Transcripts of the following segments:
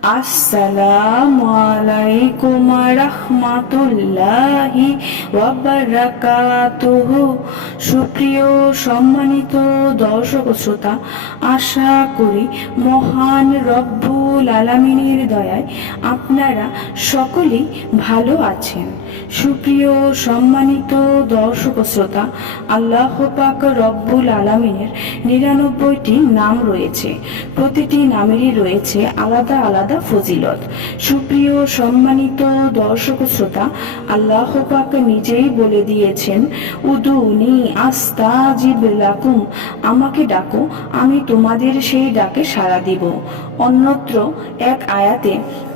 আসসালামু আলাইকুম রাহমাতুল্লাহি ওয়া বারাকাতুহু। সুপ্রিয় সম্মানিত দর্শক শ্রোতা, আশা করি মহান রব্বুল আলামিনের দয়ায় আপনারা সকলেই ভালো আছেন। সুপ্রিয় সম্মানিত দর্শক শ্রোতা, আল্লাহ পাক রব্বুল আলামিনের ৯৯টি নাম রয়েছে। প্রতিটি নামেরই রয়েছে আলাদা আলাদা ফজিলত। সুপ্রিয় সম্মানিত দর্শক শ্রোতা, আল্লাহ পাক নিজেই বলে দিয়েছেন, উদুনি আস্তাজিব লাকুম, আমাকে ডাকো, আমি তোমাদের সেই ডাকে সাড়া দিব। অন্যত্র এক আয়াতে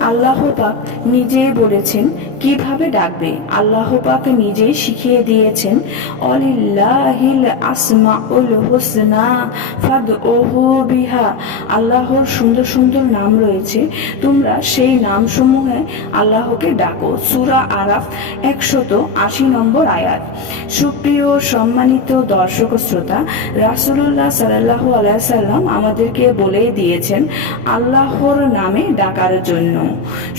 আল্লাহ পাক নিজেই বলেছেন কিভাবে ডাকবে। আল্লাহ পাক নিজেই শিখিয়ে দিয়েছেন, অলিল্লাহিল আসমাউল হুসনা ফাদউহু বিহা, আল্লাহর সুন্দর সুন্দর নাম রয়েছে, তোমরা সেই নামসমূহে আল্লাহকে ডাকো। সূরা আরাফ ১৮০ নম্বর আয়াত। সুপ্রিয় সম্মানিত দর্শক শ্রোতা, রাসূলুল্লাহ সাল্লাল্লাহু আলাইহি সাল্লাম আমাদেরকে বলে দিয়েছেন আল্লাহর নামে ডাকার জন্য।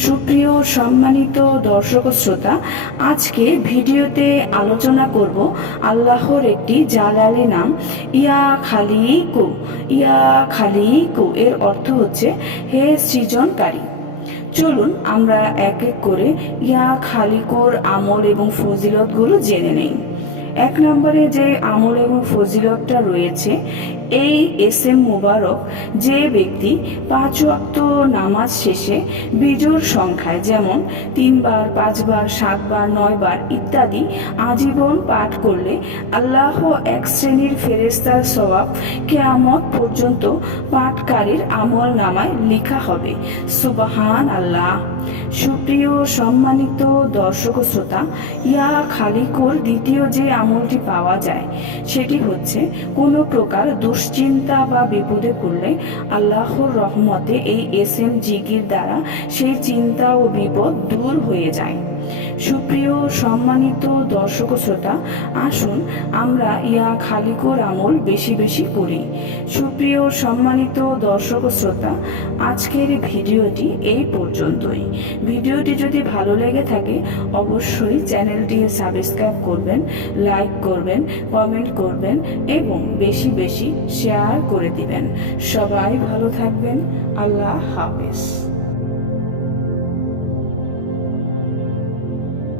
সুপ্রিয় সম্মানিত দর্শক শ্রোতা, আজকে ভিডিওতে আলোচনা করব আল্লাহর একটি জালালি নাম, ইয়া খালিকু। ইয়া খালিকু এর অর্থ হচ্ছে হে সৃজনকারী। চলুন আমরা এক এক করে ইয়া খালিকুর আমল এবং ফজিলতগুলো জেনে নেই। এক নম্বরে যে আমল এবং ফজিলতটা রয়েছে, এই এসএম মুবারক যে ব্যক্তি ৫ ওয়াক্ত নামাজ শেষে বিজোড় সংখ্যায়, যেমন ৩ বার, ৫ বার, ৭ বার, ৯ বার ইত্যাদি আজীবন পাঠ করলে আল্লাহ এক শ্রেণীর ফেরেশতার সওয়াব কিয়ামত পর্যন্ত পাঠকারীর আমল নামায় লেখা হবে। সুবহান আল্লাহ। সুপ্রিয় সম্মানিত দর্শক শ্রোতা, ইয়া খালিকুর দ্বিতীয় যে আমলটি পাওয়া যায় সেটি হচ্ছে কোনো প্রকার দুশ্চিন্তা বা বিপদে পড়লে আল্লাহর রহমতে এই এসএম জিকির দ্বারা সেই চিন্তা ও বিপদ দূর হয়ে যায়। সুপ্রিয় সম্মানিত দর্শক শ্রোতা, আসুন আমরা ইয়া খালিকুর আমল বেশি বেশি করি। সুপ্রিয় সম্মানিত দর্শক শ্রোতা, আজকের ভিডিওটি এই পর্যন্তই। ভিডিওটি যদি ভালো লেগে থাকে অবশ্যই চ্যানেলটি সাবস্ক্রাইব করবেন, লাইক করবেন, কমেন্ট করবেন এবং বেশি বেশি শেয়ার করে দিবেন। সবাই ভালো থাকবেন। আল্লাহ হাফেজ।